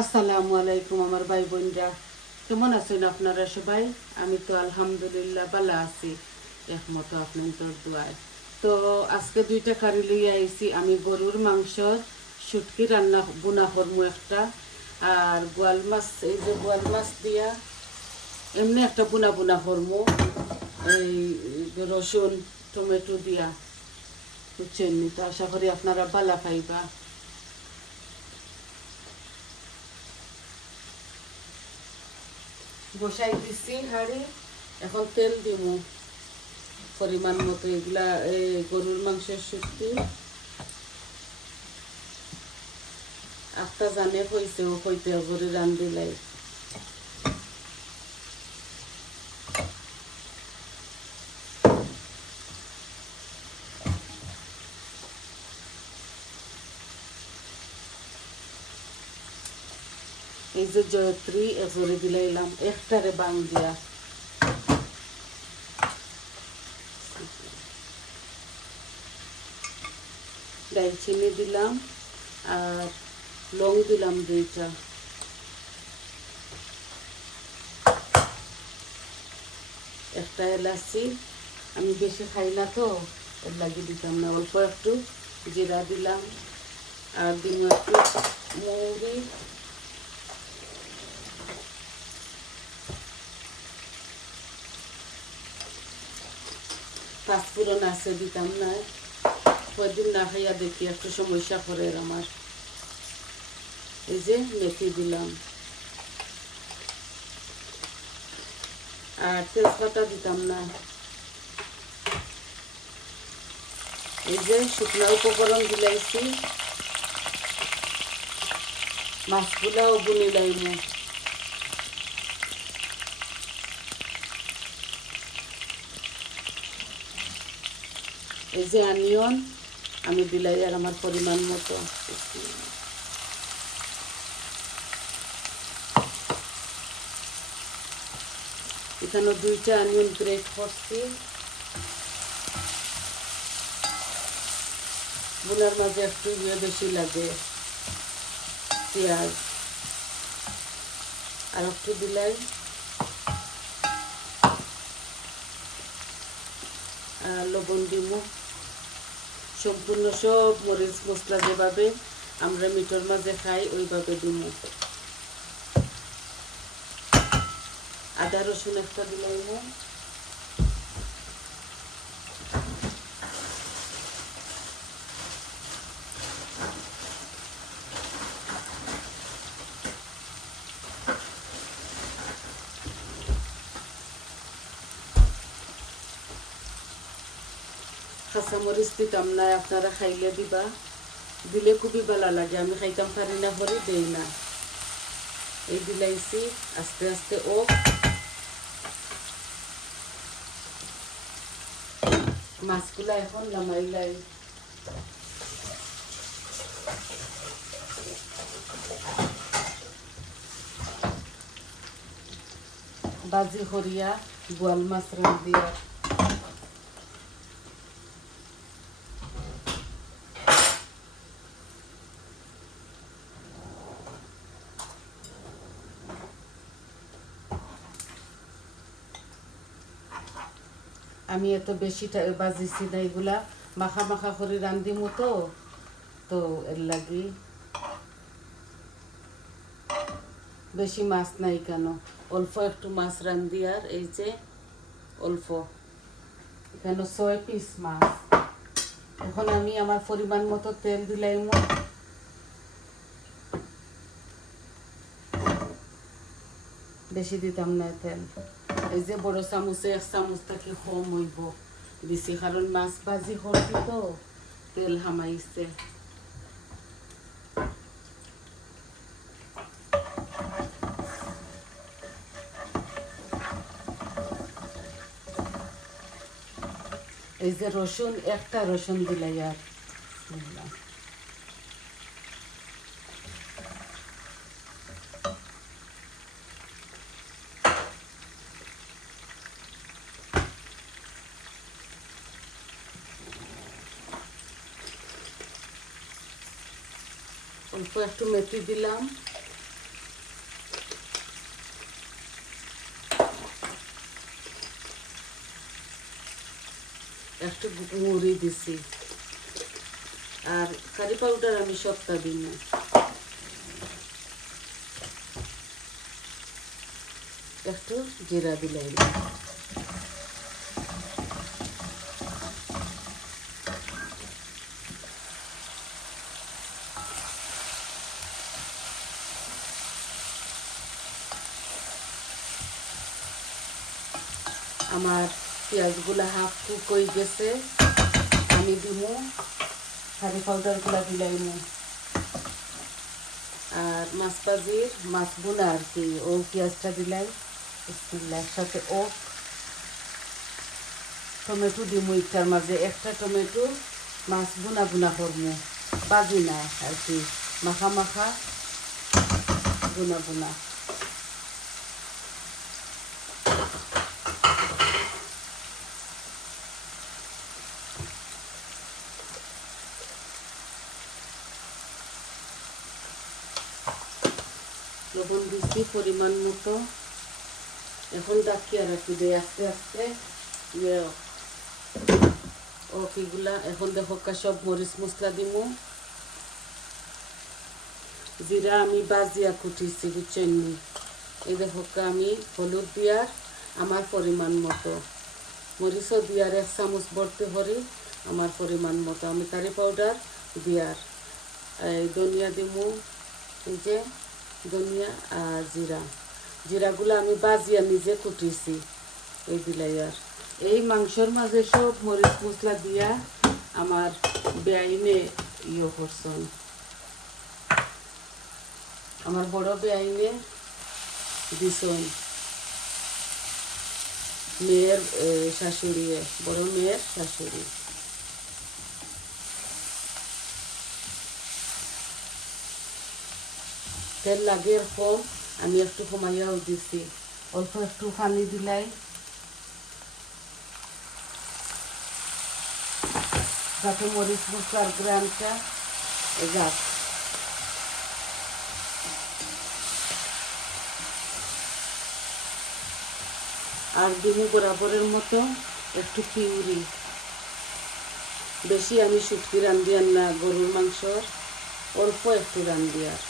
আসসালামু আলাইকুম আমার ভাই বোনরা, কেমন আছেন আপনারা সবাই? আমি তো আলহামদুলিল্লাহ ভালো আছি, একমতো আপনাদের দোয়ায়। তো আজকে দুইটা কারি লইয়া আইছি। আমি গরুর মাংসর শুটকি রান্না বুনা করমু একটা, আর গোয়াল মাছ, এই যে গোয়াল মাছ দিয়া এমনি একটা বুনা বুনা করমু, এই রসুন টমেটো দিয়া। বুঝছেন নি? তো আশা করি আপনারা ভালো পাইবা। বসাই দিছি হাঁড়ি, এখন তেল দিব পরিমাণ মতো। এগুলা গরুর মাংসের শুটকি একটা জানে হয়েছে, ও হইতে করে রান্ধিলাই। এই যে জয়ত্রী এজরে দিলাইলাম একটারে বাং দিয়া, দারচিনি দিলাম আর লং দিলাম দুইটা, একটা এলাচি। আমি বেশি খাই না তো এর লাগে দিতাম না, অল্প একটু জিরা দিলাম আর দিন একটু মৌরি, পাঁচফোড়ন আছে দিতাম না, কয়েকদিন না খাইয়া দেখি একটু সমস্যা করে আমার। এই যে মেথি দিলাম আর তেজপাতা দিতাম না। এই যে শুকনো উপকরণ দিলাইছি, মাছগুলাও বুনি লাইমু। এই যে আনিয়ন আমি দিলাই আর আমার পরিমাণ মতো। এখানে দুইটা আনিয়ন গ্রেট করছি। বোনার মাঝে একটু বেশি লাগে, পেঁয়াজ আর একটু দিলাই, আর লবণ দিব। সম্পূর্ণ সব মরিচ মশলা যেভাবে আমরা মিটর মাঝে খাই ওইভাবে দিব। আদা রসুন একটা দিলাই, কাঁচামরিচ দিতাম না, আপনারা খাইলে দিবা, দিলে খুবই ভালো লাগে। আমি খাইতাম পারি না ভরে দেই না। এই দিলাইছি আস্তে আস্তে। ও মাছগুলা এখন নামাইলাই। বাজি করিয়া গোয়াল মাছ রান্ধিয়া আমি এত বেশি বাজিছি না, এগুলা মাখা মাখা করে রান্ধিমু তো, তো এর লাগি বেশি মাছ নাই কেন, অল্প একটু মাছ রান্ধি। আর এই যে অল্প, এখানে 6 পিস মাছ। এখন আমি আমার পরিমাণ মতো তেল দিলাম, বেশি দিতাম না তেল। এই যে বড় চামচে 1 চামচ থেকে কম হইব দিছি, কারণ মাছ ভাজি করছি তো তেল হামাইছে। এই যে রসুন, একটা রসুন দিলাই আর অল্প একটু মেথি দিলাম একটু মুড়ি দিছি, আর কারি পাউডার আমি সবটা দিই না। একটু জিরা দিলাই, আমার পেঁয়াজগুলা হাফ কুক হয়ে গেছে, আমি দিমু কারি পাউডারগুলা দিলাইমু, আর মাছ ভাজির মাছ বোনা আর কি ও পেঁয়াজটা দিলাই একসাথে। ও টমেটো দিমু, ইটার মাঝে একটা টমেটো মাছ বোনা বোনা করমু, বাজি না আর কি, মাখা মাখা বোনা বোনা। লবণ দিচ্ছি পরিমাণ মতো, এখন ডাকিয়ে রাখি দেয় আস্তে আস্তে। ওকিগুলা এখন দেখো সব মরিচ মশলা দিমু, জিরা আমি বাজিয়া কুটিছি বুঝছেন। এই দেখো আমি হলুদ দিয়ার আমার পরিমাণ মতো, মরিচও দিয়ার 1 চামচ ভরতে হরি আমার পরিমাণ মতো, আমি কারি পাউডার দিয়ার এই ধনিয়া দিমু, এই যে ধনিয়া আর জিরাগুলো আমি বাজিয়া নিজে কুটিছি এই দিলাই। আর এই মাংসর মাঝে সব মরিচ মশলা দিয়া আমার বেআইনে করছেন, আমার বড় বেআইনে দিছেন, মেয়ের শাশুড়ি, বড় মেয়ের শাশুড়ি। তেল লাগে এরকম, আমি একটু কমাইয়াও দিছি, অল্প একটু পানি দিলাই যাতে মরিচ মশলার গ্রামটা যাক। আর দিমু বরাবরের মতো একটু পিউরি, বেশি আমি শুটকি রান্ধি আর না, গরুর মাংস অল্প একটু রান্ধি। আর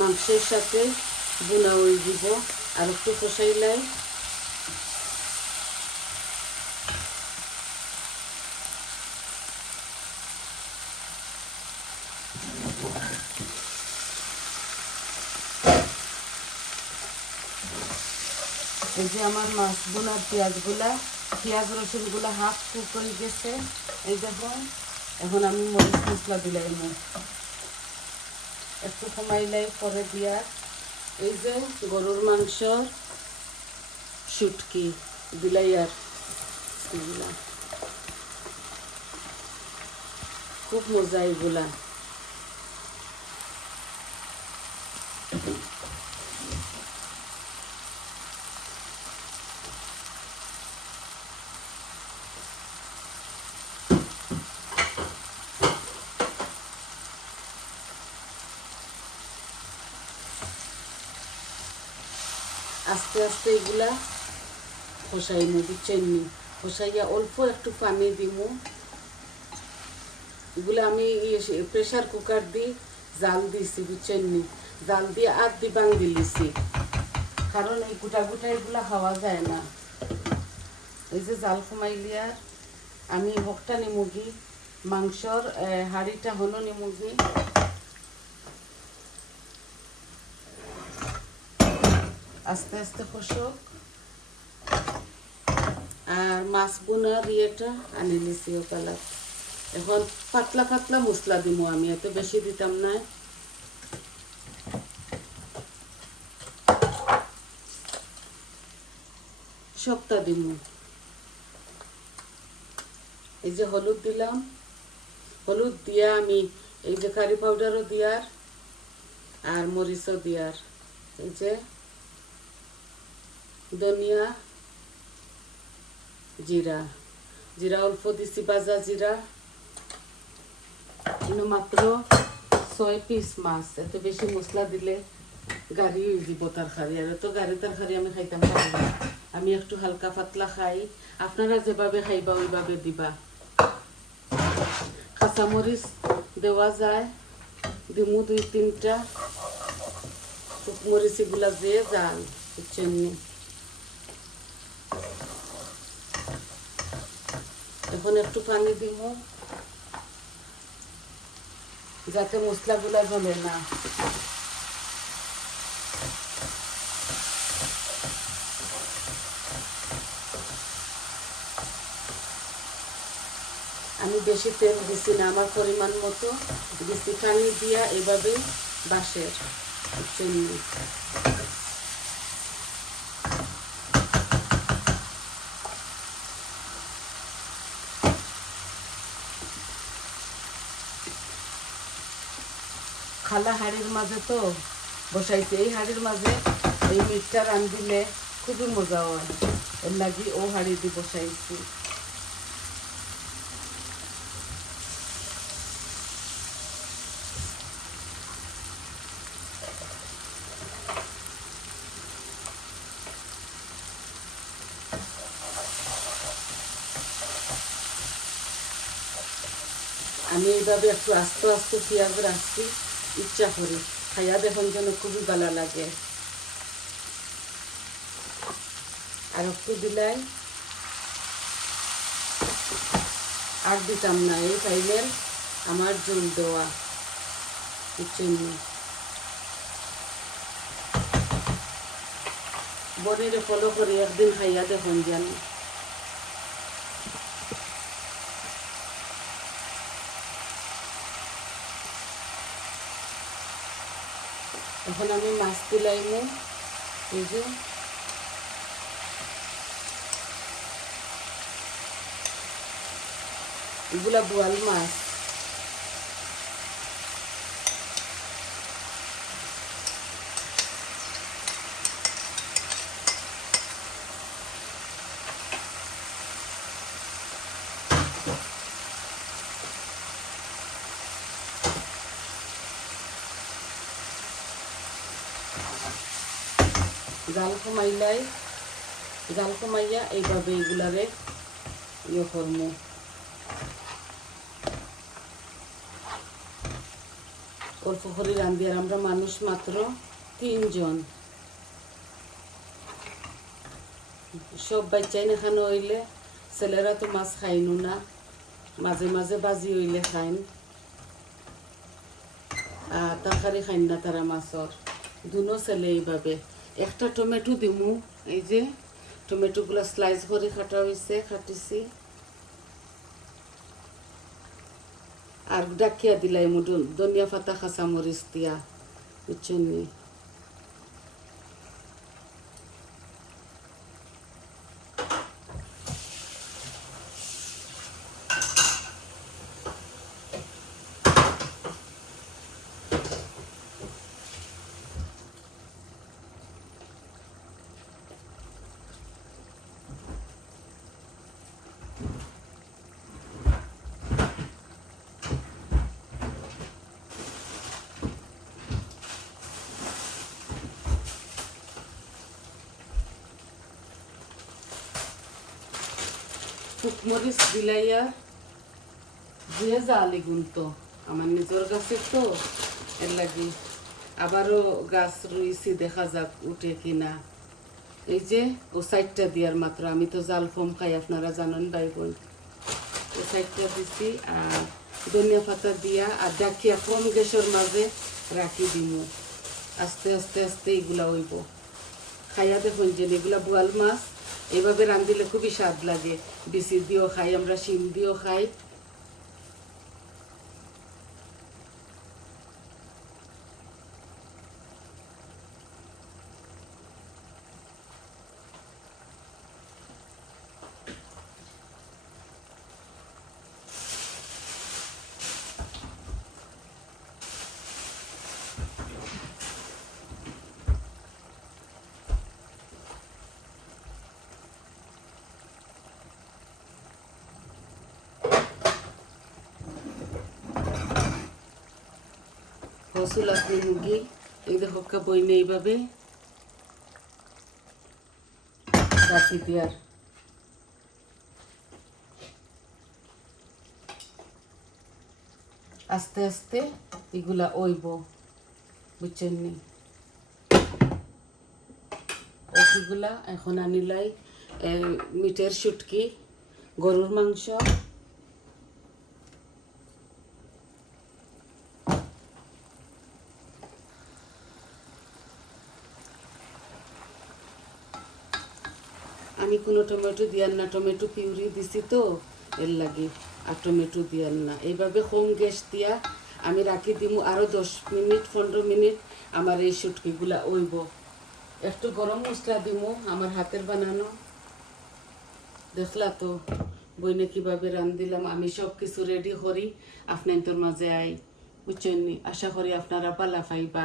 মাংসের সাথে বোনা ওই দিব, আর একটু কষাইলাই এই যে আমার মাছ বোনার পেঁয়াজ রসুনগুলা হাফ কুক হয়ে গেছে। এই দেখুন এখন আমি মরিচ মশলা দিলাই, একটু কমাইলাই পরে দিয়া। এই যে গরুর মাংস শুটকি দিলাই, আর এগুলা খুব মজা এগুলা। আস্তে আস্তে এগুলা কষাইমু বুঝছেন, কষাইয়া অল্প একটু পানি দিমু। এগুলো আমি প্রেশার কুকার দিয়ে জাল দিছি বুঝছেন, জাল দিয়ে আর দিবাং দিলিছি, কারণ এই গোটা গোটা এগুলা খাওয়া যায় না। এই যে জাল কমাইলি আর আমি হকটা নিমুগি, মাংসর হাঁড়িটা হলো নিমুগি। আস্তে আস্তে কষক, আর মাছ বোনার ইয়েটা আনি নিছি ওকালা। এখন পাতলা পাতলা মশলা দিব, আমি এত বেশি দিতাম না। সবটা দিব, এই যে হলুদ দিলাম, হলুদ দিয়া আমি এই যে কারি পাউডারও দিয়ার আর মরিচও দিয়ার, এই যে ধনিয়া জিরা জিরা অল্প দিছি, বাজা জিরা। মাত্র 6 পিস মাছ, এত বেশি মশলা দিলে গাড়ি হয়ে যাব তরকারি, আর তো গাড়ি তরকারি আমি খাইতাম পারি না। আমি একটু হালকা পাতলা খাই, আপনারা যেভাবে খাইবা ওইভাবে দিবা। কাঁচামরিচ দেওয়া যায়, দিমু 2-3টা, শুকমরিচ এগুলা দিয়ে জাল, বুঝছেন। এখন একটু পানি দিমু যাতে মশলাগুলা জ্বলে না। আমি বেশি তেল দিছি না, আমার পরিমাণ মতো দিছি পানি দিয়া এভাবে বাঁশের, বুঝছেন। খালা হাড়ির মাঝে তো বসাইছে, এই হাড়ির মাঝে এই মিটটা রান্ধিলে খুবই মজা হয়, এর লাগি ও হাড়ি দিয়ে বসাইছি। আমি এইভাবে একটু আস্তে আস্তে পেঁয়াজ রাখছি, ইচ্ছা করি খাইয়া দেখুন যেন খুবই ভালো লাগে। আর একটু দিলাই, আর দিতাম না, এই টাইমের আমার জল দেওয়া, বুঝছেন। বনিরে ফলো করি, একদিন খাইয়া দেখুন যেন। এখন আমি মাছ দিলাইমু, এই যে এগুলা বোয়াল মাছ। জাল কমাইয়া এইভাবে এগুলারে ইয়ে করবো। অল্প করে রান্ধি, আর আমরা মানুষ মাত্র 3 জন, সব বাচ্চাই না খানো হইলে, ছেলেরা তো মাছ খাইনু না, মাঝে মাঝে বাজি হইলে খাইন, তরকারি খাইন না তারা মাছর। দুনো ছেলে এইভাবে। একটা টমেটো দিমু, এই যে টমেটোগুলো স্লাইস করে কাটা হয়েছে, কাটিছি। আর ডাকিয়া দিলাই ধনিয়া পাতা, কাঁচামরিচ দিয়া, বুঝছেন। শুকমরিচ বিলাইয়া দিয়ে জালি গুনতো, আমার নিজের গাছে তো, এর লাগি আবারও গাছ রুইছি, দেখা যাক উঠে কিনা। এই যে ও সাইডটা দিয়ার মাত্র, আমি তো জাল কম খাই, আপনারা জানেন ভাই বোন। ও সাইডটা দিছি, আর ধনিয়া পাতা দিয়া আর ডাকিয়া কম গ্যাসের মাঝে রাখি দিমু, আস্তে আস্তে আস্তে এগুলা হইব। খাইয়া দেখুন যে এগুলা বোয়াল মাছ এইভাবে রান্ধিলে খুবই স্বাদ লাগে, বিচি দিয়েও খাই আমরা, শিম দিয়েও খাই। হসুল আপনি মুগি এই দেখো বই নেই এইভাবে রাখি দিয়ার আস্তে আস্তে এগুলা ওইব বুঝছেন নি ওইগুলা এখন আনিলাই মিটের শুটকি গরুর মাংস আমি কোনো টমেটো দিয়ার না টমেটো পিউরি দিছি তো এর লাগে আর টমেটো দিয়ার না এইভাবে কম গ্যাস দিয়া আমি রাখি দিমু আরও 10 মিনিট 15 মিনিট আমার এই শুটকিগুলা ওইব একটু গরম মশলা দিমু আমার হাতের বানানো দেখলা তো বইনে কীভাবে রান্ধিলাম আমি সব কিছু রেডি করি আপনার মাঝে আই বুঝছেন নি আশা করি আপনারা পালা পাইবা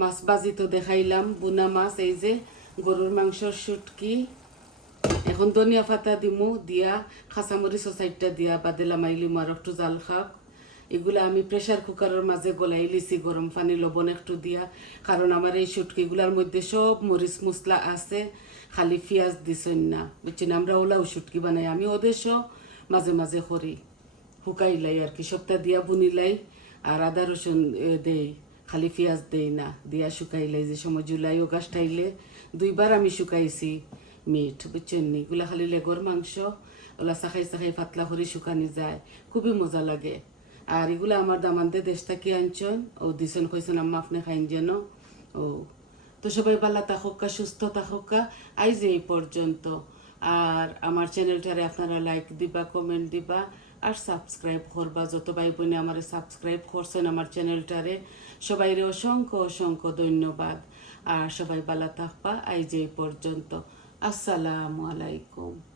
মাছ বাজি তো দেখাইলাম বুনা মাছ এই যে গরুর মাংসর শুটকি এখন ধনিয়া পাতা দিমু দিয়া কাঁচামরিচ সাইডটা দিয়া বাদেলা মাইলিম আর একটু জাল খাক এগুলা আমি প্রেসার কুকারের মাঝে গলাই লিছি গরম পানি লবণ একটু দিয়া কারণ আমার এই শুটকিগুলার মধ্যে সব মরিচ মশলা আছে খালি পেঁয়াজ দিছেন না বুঝছেন আমরা ওলাও শুটকি বানাই আমি ওদেশও মাঝে মাঝে করি শুকাইলাই আর কি সপ্তাহ দিয়া বুনিলাই আর আদা রসুন দেই খালি পেঁয়াজ দেই না দিয়া শুকাইলাই যে সময় জুলাই অগাস্ট আইলে 2বার আমি শুকাইছি মিট বুঝছেন নি এগুলা খালি লেগর মাংস ওলা চাখাই চাখাই পাতলা করে শুকানি যায় খুবই মজা লাগে আর এগুলা আমার দামানতে দেশ থেকে আনছেন ও দিছেন কইছেন আম্মা আপনি খাইন যেন ও তো সবাই ভালো থাকুকা সুস্থ থাকুকা আইজ এই পর্যন্ত আর আমার চ্যানেলটারে আপনারা লাইক দিবা কমেন্ট দিবা আর সাবস্ক্রাইব করবা যত ভাই বোনে আমার সাবস্ক্রাইব করছেন আমার চ্যানেলটারে সবাইরে অসংখ্য অসংখ্য ধন্যবাদ আর সবাই ভালো থাকবা আইজ এই পর্যন্ত আসসালামু আলাইকুম।